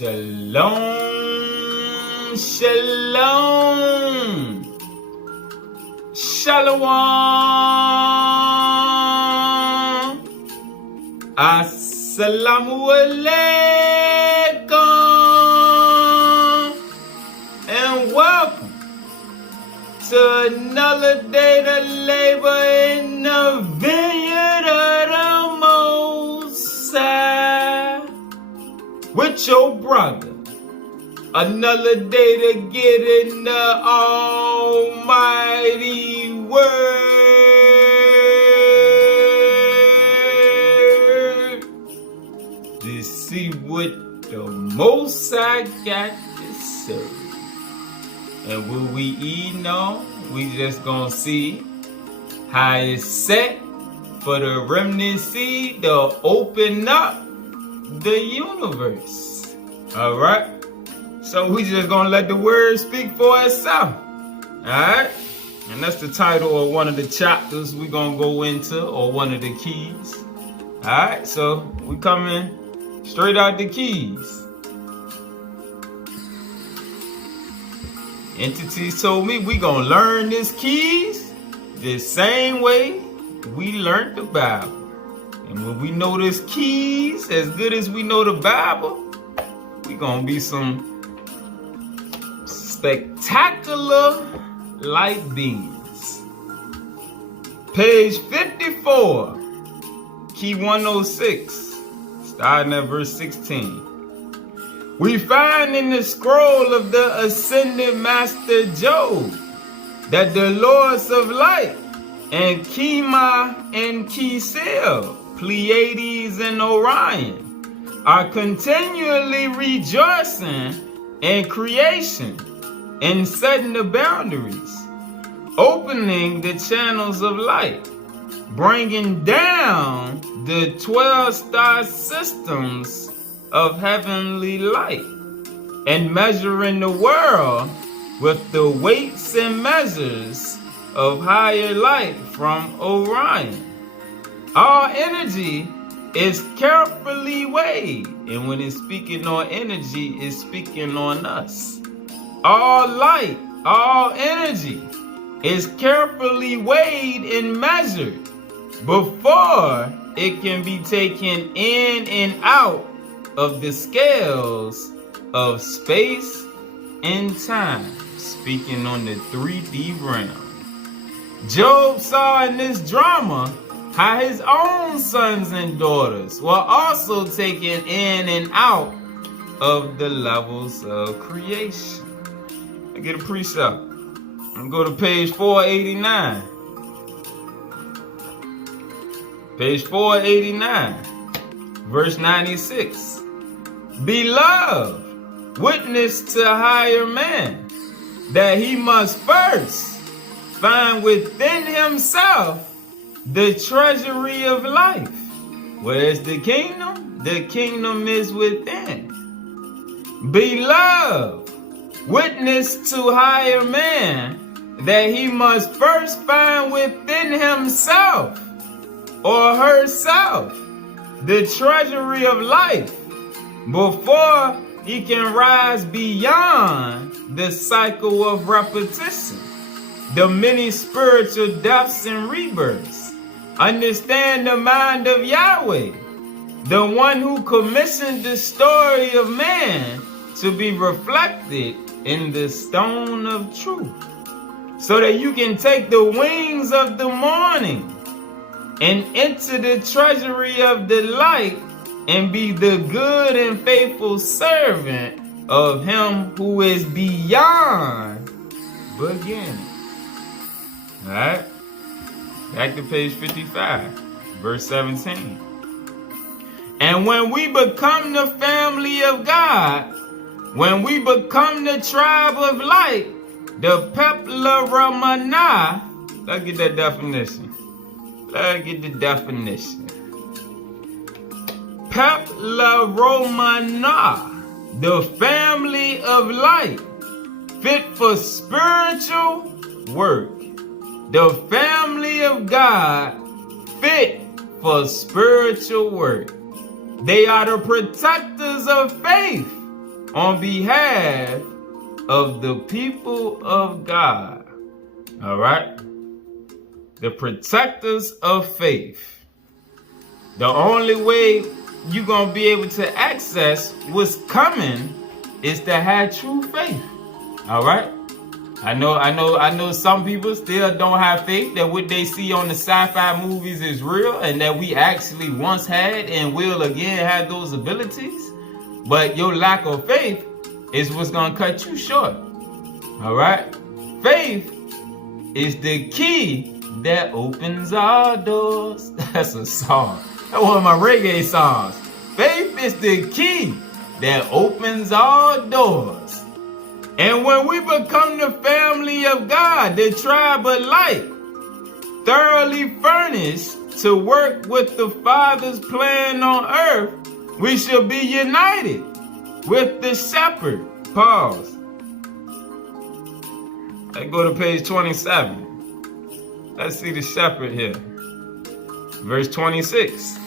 Shalom, shalom, shalom, assalamu alaikum, and welcome to another day to labor in the vineyard of the Most High with your brother. Another day to get in the almighty word to see what the Most High got to serve. And what we eating on, we just gonna see how it's set for the remnant seed to open up the universe. Alright? So we just gonna let the word speak for itself. Alright? And that's the title of one of the chapters we gonna go into, or one of the keys. Alright, so we coming straight out the keys. Entities told me we gonna learn this keys the same way we learned the Bible. And when we know this keys as good as we know the Bible, we gonna be some spectacular light beings. Page 54, key 106, starting at verse 16. We find in the scroll of the ascended master Job that the lords of light and Kema and Kisil, Pleiades and Orion, are continually rejoicing in creation and setting the boundaries, opening the channels of light, bringing down the 12 star systems of heavenly light, and measuring the world with the weights and measures of higher light from Orion. All energy is carefully weighed, and when it's speaking on energy, it's speaking on us. All light, all energy is carefully weighed and measured before it can be taken in and out of the scales of space and time, speaking on the 3D realm. Job saw in this drama how his own sons and daughters were also taken in and out of the levels of creation. I get a precept. I'm gonna go to page 489. Page 489, verse 96. Beloved, witness to higher man that he must first find within himself the treasury of life. Where's the kingdom? The kingdom is within. Beloved, witness to higher man that he must first find within himself or herself the treasury of life before he can rise beyond the cycle of repetition, the many spiritual deaths and rebirths. Understand the mind of Yahweh, the one who commissioned the story of man to be reflected in the stone of truth, so that you can take the wings of the morning and enter the treasury of the light and be the good and faithful servant of him who is beyond beginning. Alright? Back to page 55, verse 17. And when we become the family of God, when we become the tribe of light, the Pepla Ramana, let's get that definition. Let's get the definition. Pepla Romana, the family of light, fit for spiritual work. The family of God, fit for spiritual work. They are the protectors of faith on behalf of the people of God. All right? The protectors of faith. The only way you're going to be able to access what's coming is to have true faith. All right? I know some people still don't have faith that what they see on the sci-fi movies is real and that we actually once had and will again have those abilities. But your lack of faith is what's going to cut you short. All right? Faith is the key that opens all doors. That's a song. That's one of my reggae songs. Faith is the key that opens all doors. And when we become the family of God, the tribe of light, thoroughly furnished to work with the Father's plan on earth, we shall be united with the shepherd. Pause. Let's go to page 27. Let's see the shepherd here. Verse 26.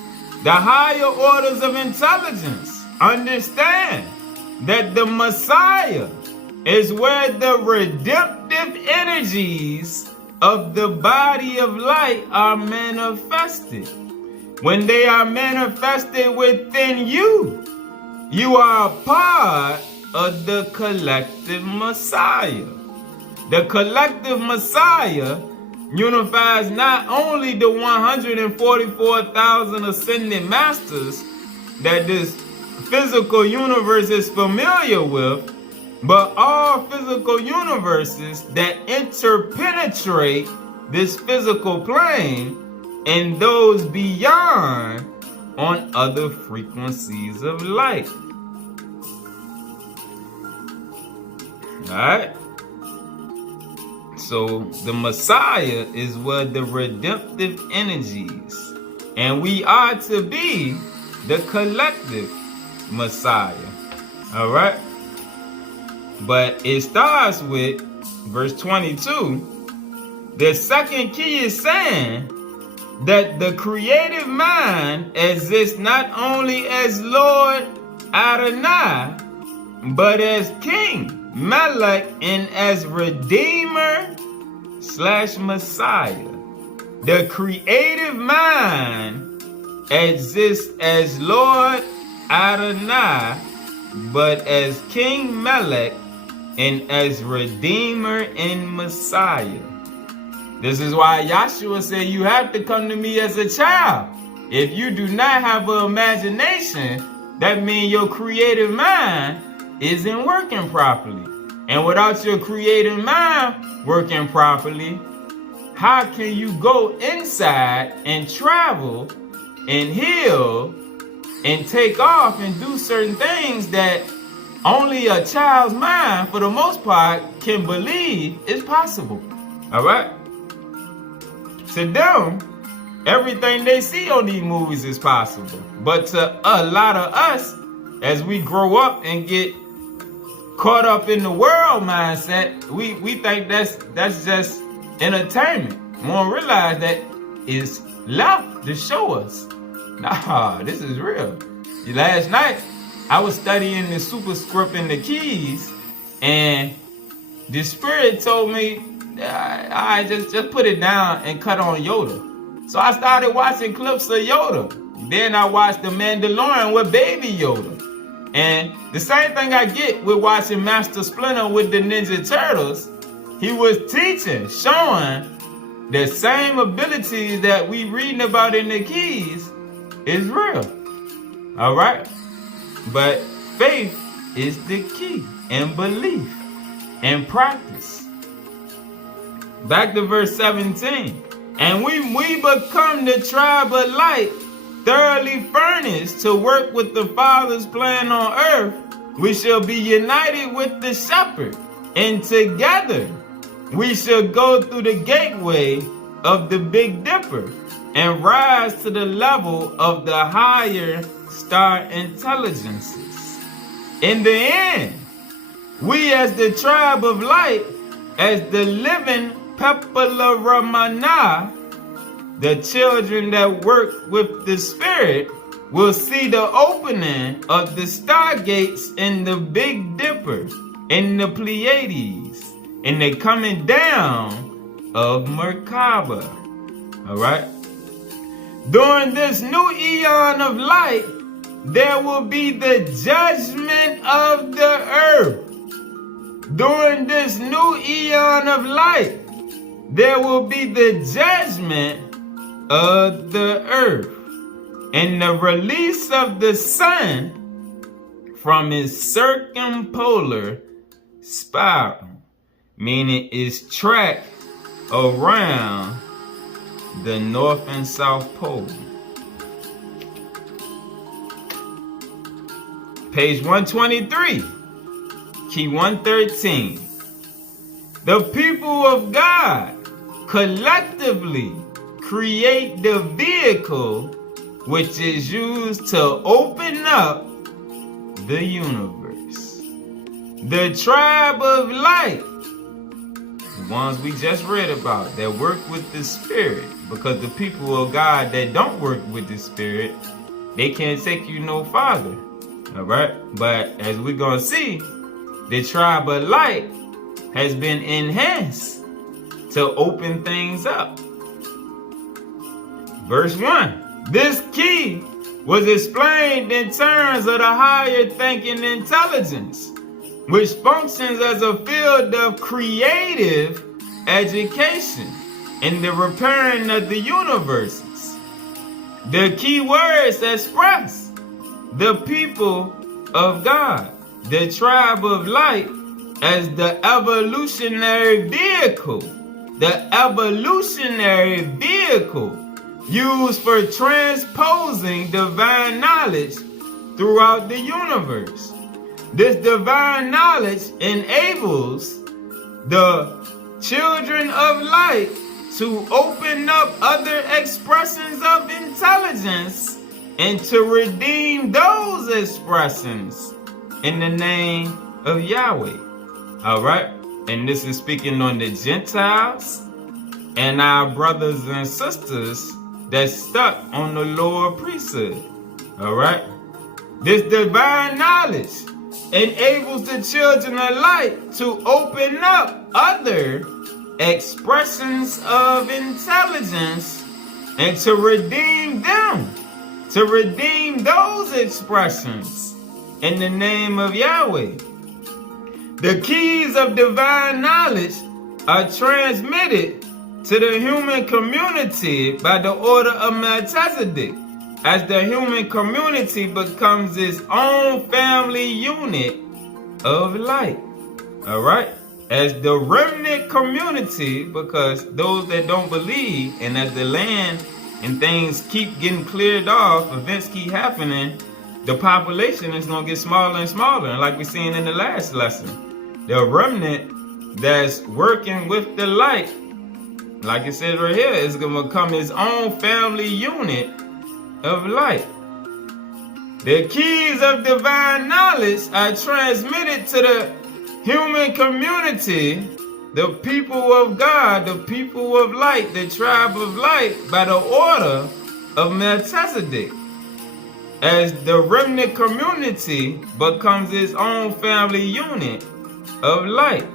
The higher orders of intelligence understand that the Messiah is where the redemptive energies of the body of light are manifested. When they are manifested within you, you are a part of the collective Messiah. The collective Messiah unifies not only the 144,000 ascended masters that this physical universe is familiar with, but all physical universes that interpenetrate this physical plane and those beyond on other frequencies of light. Alright? So the Messiah is where the redemptive energies, and we are to be the collective Messiah. Alright? But it starts with verse 22. The second key is saying that the creative mind exists not only as Lord Adonai, but as King Melech and as Redeemer / Messiah. The creative mind exists as Lord Adonai, but as King Melech and as Redeemer and Messiah. This is why Yahshua said you have to come to me as a child. If you do not have an imagination, that means your creative mind isn't working properly. And without your creative mind working properly, how can you go inside and travel and heal and take off and do certain things that only a child's mind, for the most part, can believe is possible? All right? To them, everything they see on these movies is possible. But to a lot of us, as we grow up and get caught up in the world mindset, we think that's just entertainment. We won't realize that it's left to show us. Nah, this is real. Last night, I was studying the superscript and the keys, and the spirit told me, I just put it down and cut on Yoda. So I started watching clips of Yoda. Then I watched The Mandalorian with Baby Yoda. And the same thing I get with watching Master Splinter with the Ninja Turtles, he was teaching, showing the same abilities that we reading about in the keys is real. All right? But faith is the key, and belief and practice. Back to verse 17. And we become the tribe of light, thoroughly furnished to work with the Father's plan on earth. We shall be united with the shepherd, and together we shall go through the gateway of the Big Dipper and rise to the level of the higher star intelligences. In the end, we as the tribe of light, as the living Pepala Ramana, the children that work with the Spirit, will see the opening of the stargates in the Big Dipper, in the Pleiades, and the coming down of Merkaba. All right? During this new eon of light, there will be the judgment of the earth. During this new eon of light, there will be the judgment of the earth and the release of the sun from its circumpolar spiral, meaning its track around the North and South Pole. Page 123, key 113. The people of God collectively create the vehicle which is used to open up the universe. The tribe of light, the ones we just read about, that work with the spirit, because the people of God that don't work with the spirit, they can't take you no farther. All right? But as we're going to see, the tribe of light has been enhanced to open things up. Verse 1. This key was explained in terms of the higher thinking intelligence, which functions as a field of creative education in the repairing of the universes. The key words express the people of God, the tribe of light, as the evolutionary vehicle. The evolutionary vehicle used for transposing divine knowledge throughout the universe. This divine knowledge enables the children of light to open up other expressions of intelligence and to redeem those expressions in the name of Yahweh. All right? And this is speaking on the Gentiles and our brothers and sisters that's stuck on the lower priesthood. All right? This divine knowledge enables the children of light to open up other expressions of intelligence and to redeem them, to redeem those expressions in the name of Yahweh. The keys of divine knowledge are transmitted to the human community by the order of Melchizedek, as the human community becomes its own family unit of light. All right? As the remnant community, because those that don't believe, and as the land and things keep getting cleared off, events keep happening, the population is going to get smaller and smaller. And like we seen in the last lesson, the remnant that's working with the light, like it says right here, is going to become its own family unit of light. The keys of divine knowledge are transmitted to the human community, the people of God, the people of light, the tribe of light, by the order of Melchizedek, as the remnant community becomes its own family unit of light.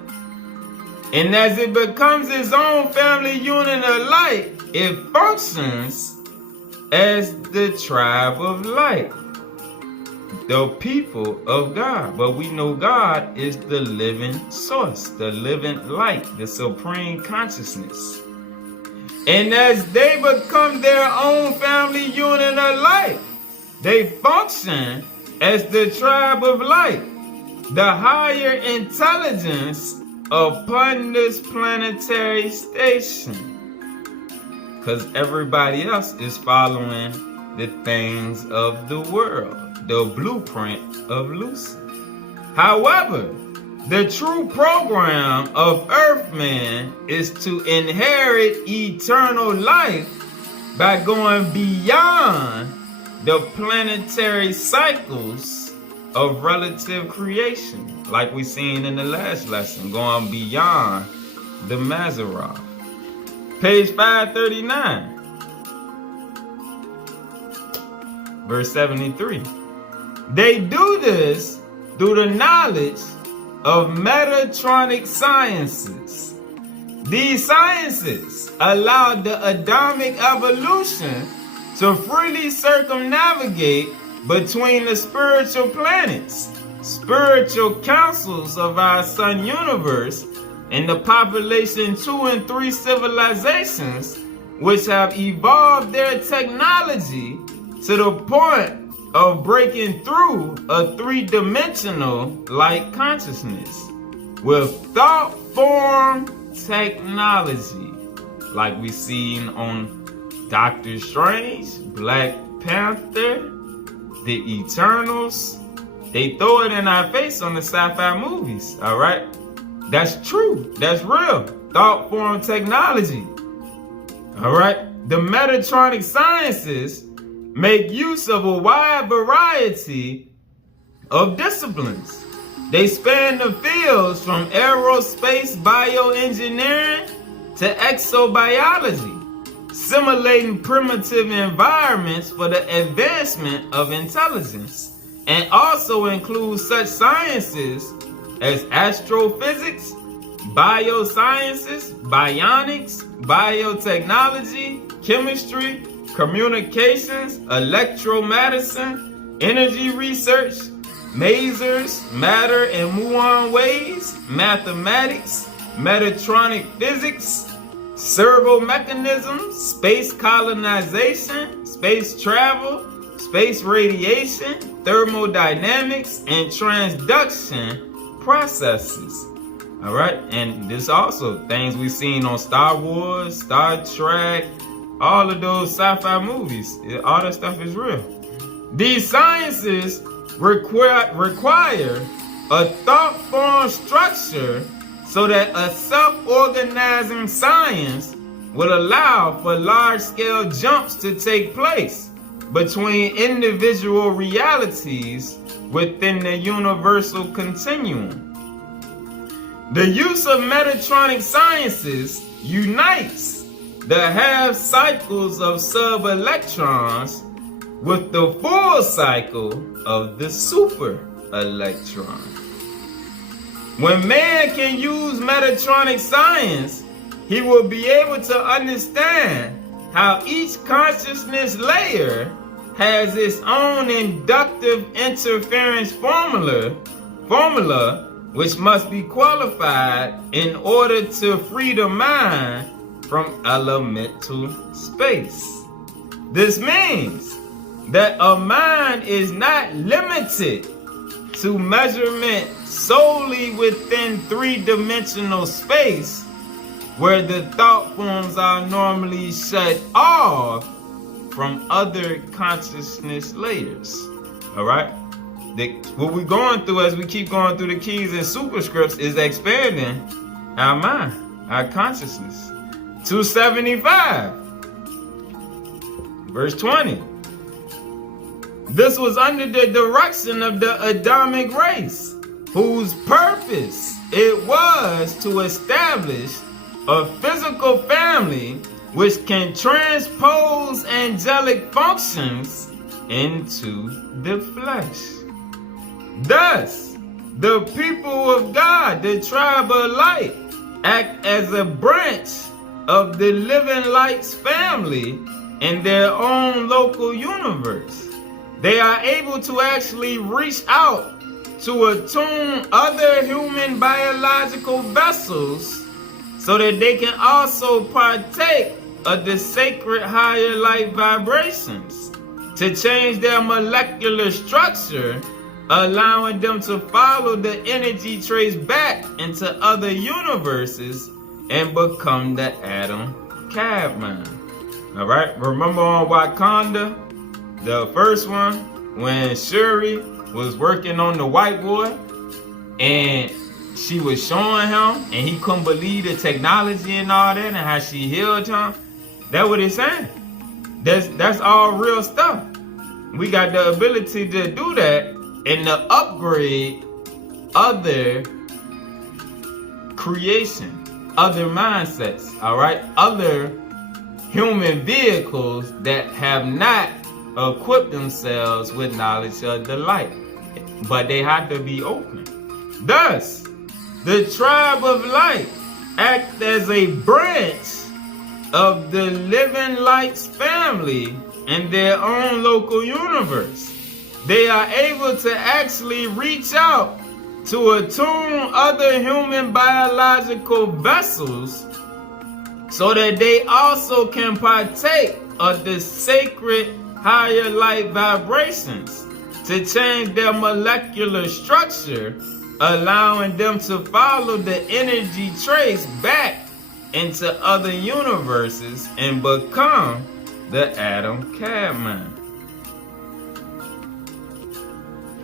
And as it becomes its own family unit of light, it functions as the tribe of light, the people of God. But we know God is the living source, the living light, the supreme consciousness. And as they become their own family unit of light, they function as the tribe of light, the higher intelligence upon this planetary station. Because everybody else is following the things of the world, the blueprint of Lucy. However, the true program of Earthman is to inherit eternal life by going beyond the planetary cycles of relative creation, like we seen in the last lesson, going beyond the Mazzaroth. Page 539. verse 73. They do this through the knowledge of Metatronic sciences. These sciences allow the Adamic evolution to freely circumnavigate between the spiritual planets, spiritual councils of our sun universe, and the population 2 and 3 civilizations which have evolved their technology to the point of breaking through a three-dimensional light consciousness with thought form technology, like we seen on Doctor Strange, Black Panther, the Eternals. They throw it in our face on the sci-fi movies, all right? That's true. That's real. Thought form technology. All right? The Metatronic sciences make use of a wide variety of disciplines. They span the fields from aerospace bioengineering to exobiology, simulating primitive environments for the advancement of intelligence, and also includes such sciences as astrophysics, biosciences, bionics, biotechnology, chemistry, communications, electromedicine, energy research, masers, matter and muon waves, mathematics, Metatronic physics, servo mechanisms, space colonization, space travel, space radiation, thermodynamics, and transduction processes. All right, and this also things we've seen on Star Wars, Star Trek, all of those sci-fi movies. All that stuff is real. These sciences require a thought form structure so that a self-organizing science will allow for large-scale jumps to take place between individual realities within the universal continuum. The use of Metatronic sciences unites the half cycles of sub-electrons with the full cycle of the super electron. When man can use Metatronic science, he will be able to understand how each consciousness layer has its own inductive interference formula which must be qualified in order to free the mind from elemental space. This means that a mind is not limited to measurement solely within three-dimensional space, where the thought forms are normally shut off from other consciousness layers. All right? What we're going through as we keep going through the keys and superscripts is expanding our mind, our consciousness. 275, verse 20. This was under the direction of the Adamic race, whose purpose it was to establish a physical family which can transpose angelic functions into the flesh. Thus, the people of God, the tribe of light, act as a branch of the living light's family in their own local universe. They are able to actually reach out to attune other human biological vessels so that they can also partake of the sacred higher light vibrations to change their molecular structure, allowing them to follow the energy trace back into other universes and become the Adam Caveman. All right, remember on Wakanda, the first one, when Shuri was working on the white boy and she was showing him and he couldn't believe the technology and all that and how she healed him. That's what it's saying. That's all real stuff. We got the ability to do that and to upgrade other creation, other mindsets, all right? Other human vehicles that have not equip themselves with knowledge of the light. But they had to be open. Thus, the tribe of light acts as a branch of the living light's family in their own local universe. They are able to actually reach out to attune other human biological vessels so that they also can partake of the sacred higher light vibrations to change their molecular structure, allowing them to follow the energy trace back into other universes and become the Adam Cadman.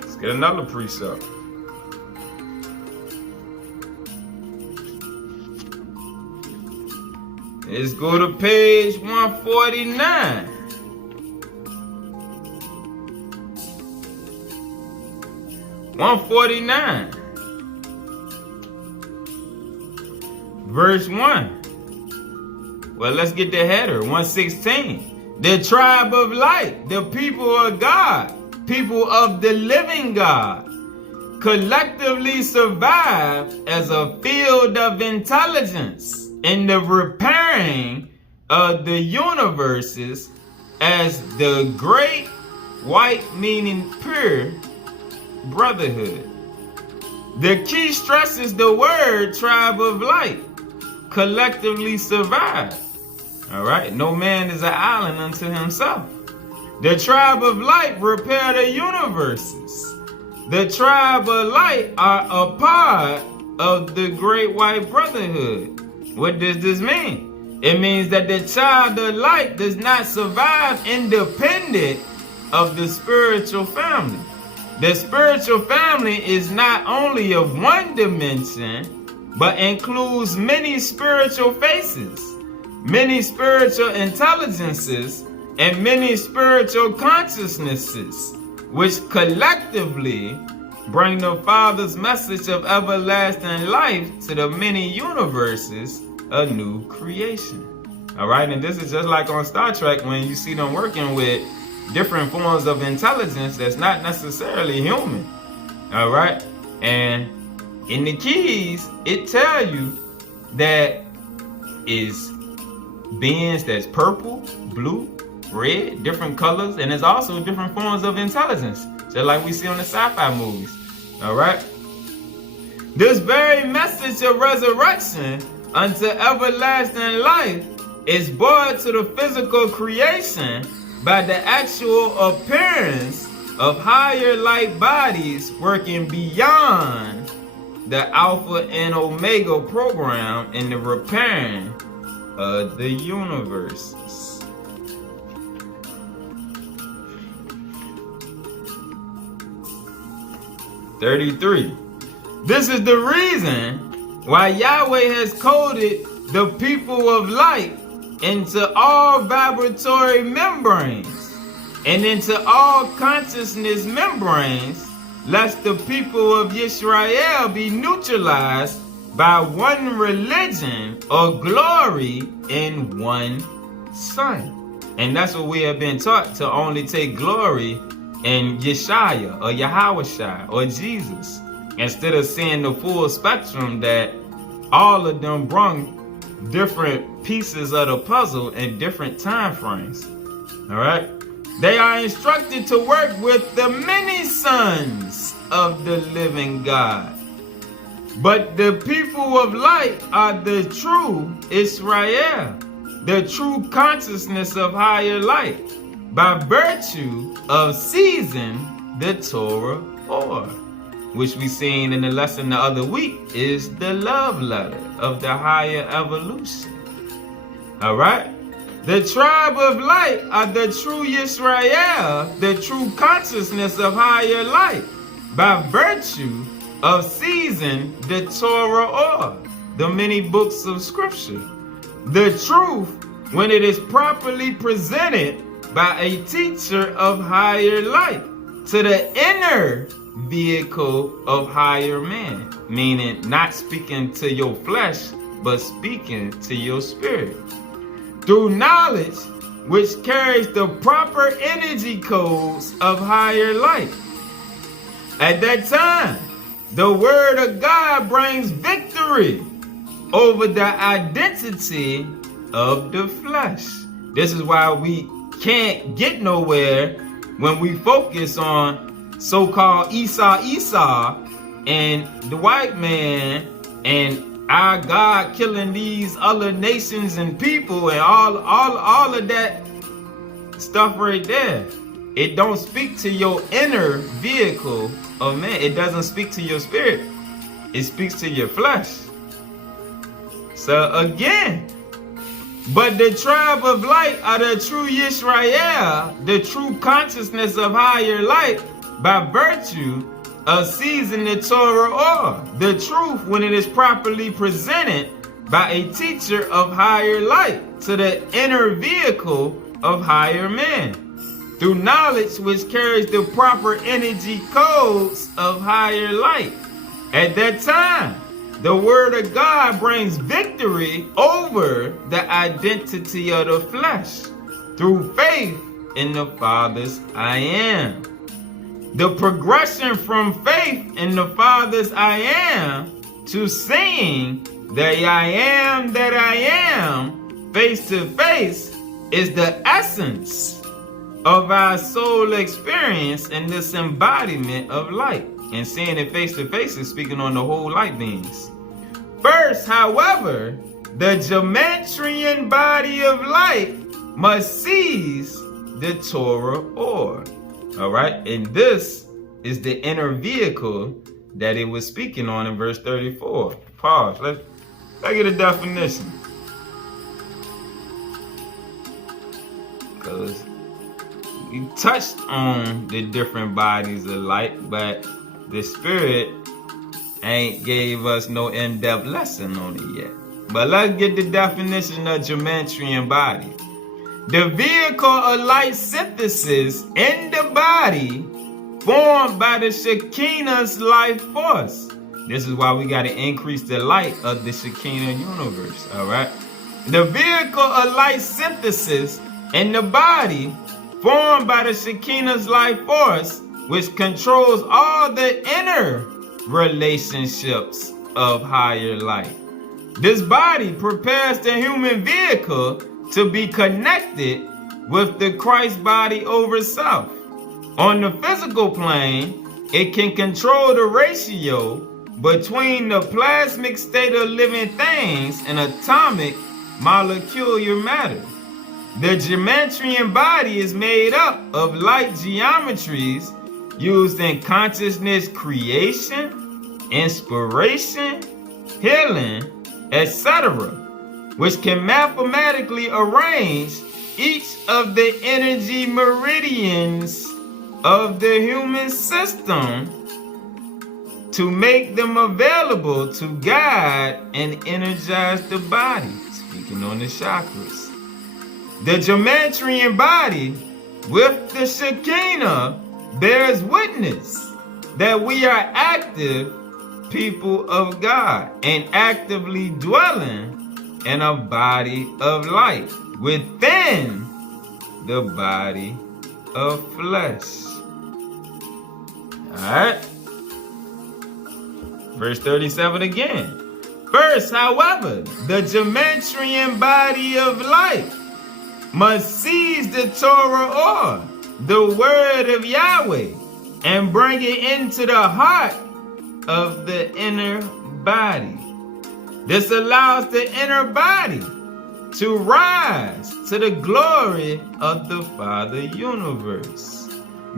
Let's get another precept. Let's go to page 149. Verse 1. Well, let's get the header. 116. The tribe of light, the people of God, people of the living God, collectively survive as a field of intelligence in the repairing of the universes as the great white, meaning pure, brotherhood. The key stresses the word tribe of light, collectively survive. All right, no man is an island unto himself. The tribe of light repair the universes. The tribe of light are a part of the great white brotherhood. What does this mean? It means that the child of light does not survive independent of the spiritual family. The spiritual family is not only of one dimension, but includes many spiritual faces, many spiritual intelligences, and many spiritual consciousnesses, which collectively bring the Father's message of everlasting life to the many universes, a new creation. All right, and this is just like on Star Trek when you see them working with different forms of intelligence that's not necessarily human. All right, and in the keys, it tell you that is beings that's purple, blue, red, different colors, and there's also different forms of intelligence, just like we see on the sci-fi movies. All right, this very message of resurrection unto everlasting life is brought to the physical creation by the actual appearance of higher light bodies working beyond the Alpha and Omega program in the repairing of the universes. (33) This is the reason why Yahweh has coded the people of light into all vibratory membranes and into all consciousness membranes, lest the people of Yisrael be neutralized by one religion or glory in one Son. And that's what we have been taught, to only take glory in Yeshua or Yahushua or Jesus, instead of seeing the full spectrum that all of them brung different pieces of the puzzle in different time frames. All right, they are instructed to work with the many sons of the living God, but the people of light are the true Israel, the true consciousness of higher light, by virtue of seizing the Torah, or which we seen in the lesson the other week is the love letter of the higher evolution. All right, the tribe of light are the true Yisrael, the true consciousness of higher light, by virtue of seizing the Torah, or the many books of scripture. The truth, when it is properly presented by a teacher of higher light to the inner vehicle of higher man, meaning not speaking to your flesh, but speaking to your spirit. Through knowledge, which carries the proper energy codes of higher light. At that time, the word of God brings victory over the identity of the flesh. This is why we can't get nowhere when we focus on so-called Esau and the white man and our God killing these other nations and people and all of that stuff right there. It don't speak to your inner vehicle of man. It doesn't speak to your spirit. It speaks to your flesh. So again, but the tribe of light are the true Yisrael, the true consciousness of higher light, by virtue of seizing the Torah or the truth when it is properly presented by a teacher of higher light to the inner vehicle of higher man, through knowledge which carries the proper energy codes of higher light. At that time, the word of God brings victory over the identity of the flesh through faith in the Father's I am. The progression from faith in the Father's I am to seeing the I am that I am face to face is the essence of our soul experience in this embodiment of light. And seeing it face to face is speaking on the whole light beings. First, however, the Geometrian body of light must seize the Torah or. All right, and this is the inner vehicle that it was speaking on in verse 34. Pause. Let's get a definition. Because we touched on the different bodies of light, but the Spirit ain't gave us no in-depth lesson on it yet. But let's get the definition of Geometrian body. The vehicle of light synthesis in the body formed by the Shekinah's life force. This is why we got to increase the light of the Shekinah universe, all right? The vehicle of light synthesis in the body formed by the Shekinah's life force, which controls all the inner relationships of higher light. This body prepares the human vehicle to be connected with the Christ body over self. On the physical plane, it can control the ratio between the plasmic state of living things and atomic molecular matter. The Geometrian body is made up of light geometries used in consciousness creation, inspiration, healing, etc., which can mathematically arrange each of the energy meridians of the human system to make them available to guide and energize the body. Speaking on the chakras. The Geometrian body with the Shekinah bears witness that we are active people of God and actively dwelling in a body of light within the body of flesh. Alright. Verse 37 again. First, however, the Geometrian body of light must seize the Torah or the word of Yahweh and bring it into the heart of the inner body. This allows the inner body to rise to the glory of the Father universe,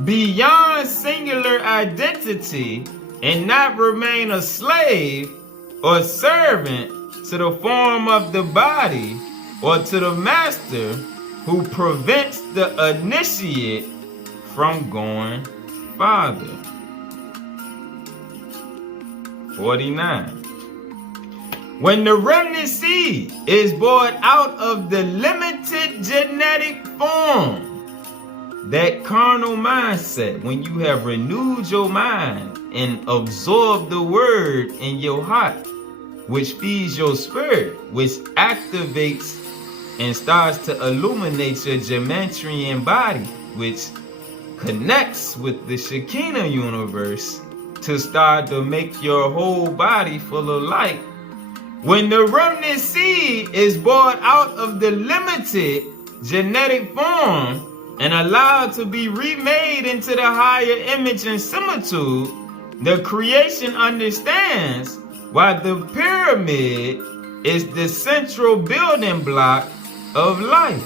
beyond singular identity, and not remain a slave or servant to the form of the body or to the master who prevents the initiate from going farther. 49. When the remnant seed is brought out of the limited genetic form, that carnal mindset, when you have renewed your mind and absorbed the word in your heart, which feeds your spirit, which activates and starts to illuminate your Geometrian body, which connects with the Shekinah universe to start to make your whole body full of light. When the remnant seed is brought out of the limited genetic form and allowed to be remade into the higher image and similitude, the creation understands why the pyramid is the central building block of life,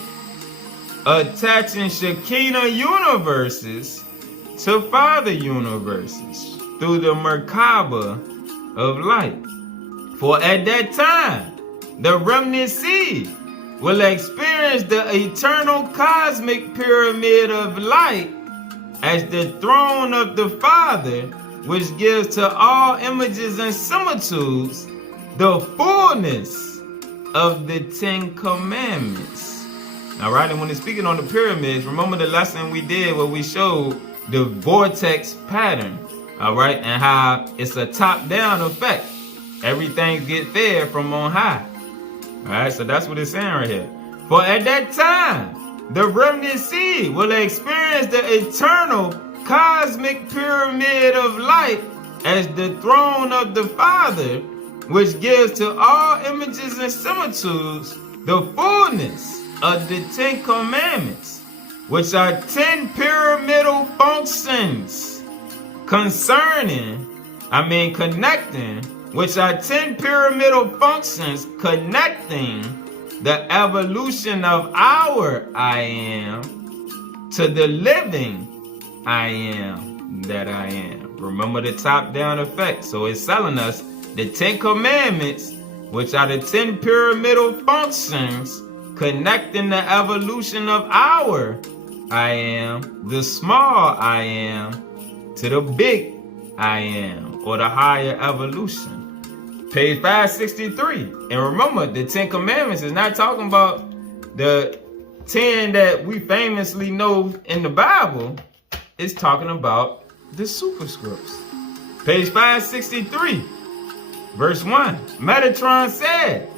attaching Shekinah universes to Father universes through the Merkaba of light. For at that time, the remnant seed will experience the eternal cosmic pyramid of light as the throne of the Father, which gives to all images and similitudes the fullness of the Ten Commandments. All right, and when it's speaking on the pyramids, remember the lesson we did where we showed the vortex pattern, all right, and how it's a top-down effect. Everything gets fed from on high. All right, so that's what it's saying right here. For at that time, the remnant seed will experience the eternal cosmic pyramid of light as the throne of the Father, which gives to all images and similitudes the fullness of the Ten Commandments, which are 10 pyramidal functions connecting, which are 10 pyramidal functions connecting the evolution of our I am to the living I am that I am. Remember the top-down effect. So it's telling us the 10 Commandments, which are the 10 pyramidal functions connecting the evolution of our I am, the small I am, to the big I am, or the higher evolution. Page 563. And remember, the 10 Commandments is not talking about the 10 that we famously know in the Bible. It's talking about the superscripts. Page 563, verse 1. Metatron said,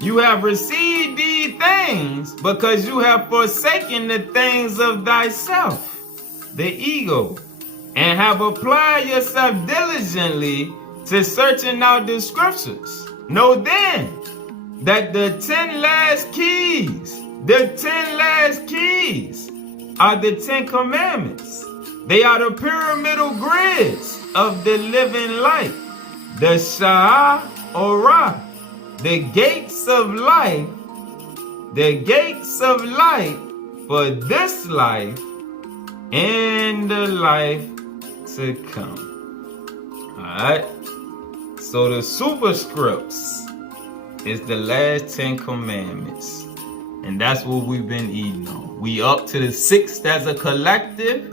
"You have received these things because you have forsaken the things of thyself, the ego, and have applied yourself diligently to searching out the scriptures. Know then that the 10 last keys are the 10 Commandments. They are the pyramidal grids of the living light, the Sha'arah, the gates of life for this life and the life to come." Alright, so the superscripts is the last 10 Commandments, and that's what we've been eating on. We up to the 6th as a collective.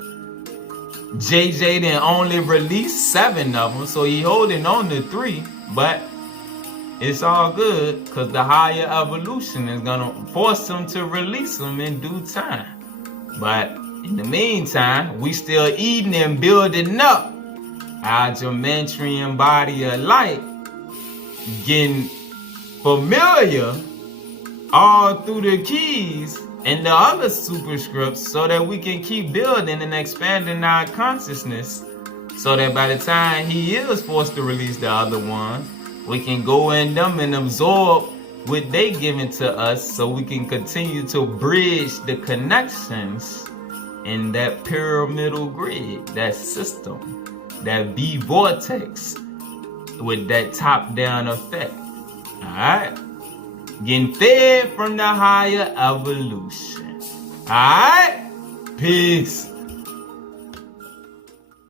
JJ didn't only release 7 of them, so he holding on to 3, but it's all good because the higher evolution is gonna force him to release them in due time. But in the meantime, we still eating and building up our Geometrian body of light, getting familiar all through the keys and the other superscripts so that we can keep building and expanding our consciousness so that by the time he is forced to release the other ones, we can go in them and absorb what they giving to us so we can continue to bridge the connections in that pyramidal grid, that system, that B vortex with that top-down effect. Alright? Getting fed from the higher evolution. Alright? Peace.